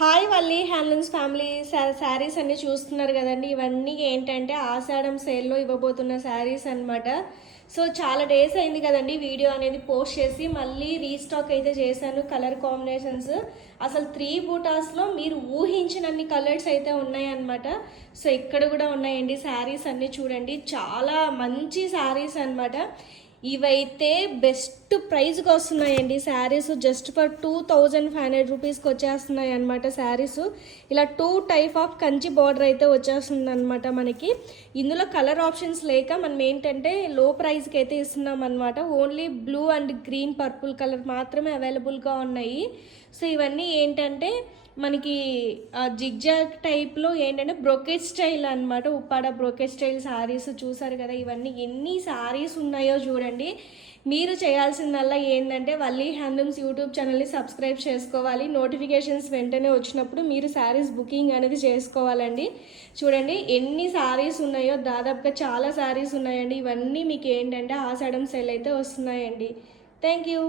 Hi Valli handlooms family saris అన్నీ చూస్తున్నారు కదండి. ఇవన్నీ ఏంటంటే ఆషాఢం సేల్లో ఇవ్వబోతున్న శారీస్ అనమాట. సో చాలా డేస్ అయింది కదండి వీడియో అనేది పోస్ట్ చేసి, మళ్ళీ రీస్టాక్ అయితే చేశాను. కలర్ కాంబినేషన్స్ అసలు 3 బూటాస్లో మీరు ఊహించినన్ని కలర్స్ అయితే ఉన్నాయన్నమాట. సో ఇక్కడ కూడా ఉన్నాయండి శారీస్ అన్నీ చూడండి, చాలా మంచి శారీస్ అనమాట. ఇవైతే బెస్ట్ ప్రైస్కి వస్తున్నాయండి శారీస్. జస్ట్ ఫర్ 2500 రూపీస్కి వచ్చేస్తున్నాయి అనమాట శారీస్. ఇలా 2 టైప్ ఆఫ్ కంచి బార్డర్ అయితే వచ్చేస్తుంది అనమాట మనకి. ఇందులో కలర్ ఆప్షన్స్ లేక మనం ఏంటంటే లో ప్రైస్కి అయితే ఇస్తున్నాం అనమాట. Only blue and green purple colour మాత్రమే అవైలబుల్గా ఉన్నాయి. సో ఇవన్నీ ఏంటంటే మనకి జిగ్జాగ్ టైప్లో ఏంటంటే బ్రోకెట్ స్టైల్ అనమాట. ఉప్పాడ బ్రోకెట్ స్టైల్ శారీస్ చూసారు కదా. ఇవన్నీ ఎన్ని శారీస్ ఉన్నాయో చూడండి. మీరు చేయాల్సిందల్లా ఏంటంటే వల్లి హ్యాండ్లూమ్స్ యూట్యూబ్ ఛానల్ని సబ్స్క్రైబ్ చేసుకోవాలి. నోటిఫికేషన్స్ వెంటనే వచ్చినప్పుడు మీరు శారీస్ బుకింగ్ అనేది చేసుకోవాలండి. చూడండి ఎన్ని శారీస్ ఉన్నాయో, దాదాపుగా చాలా శారీస్ ఉన్నాయండి. ఇవన్నీ మీకు ఏంటంటే ఆషాఢం సేల్ అయితే వస్తున్నాయండి. Thank you.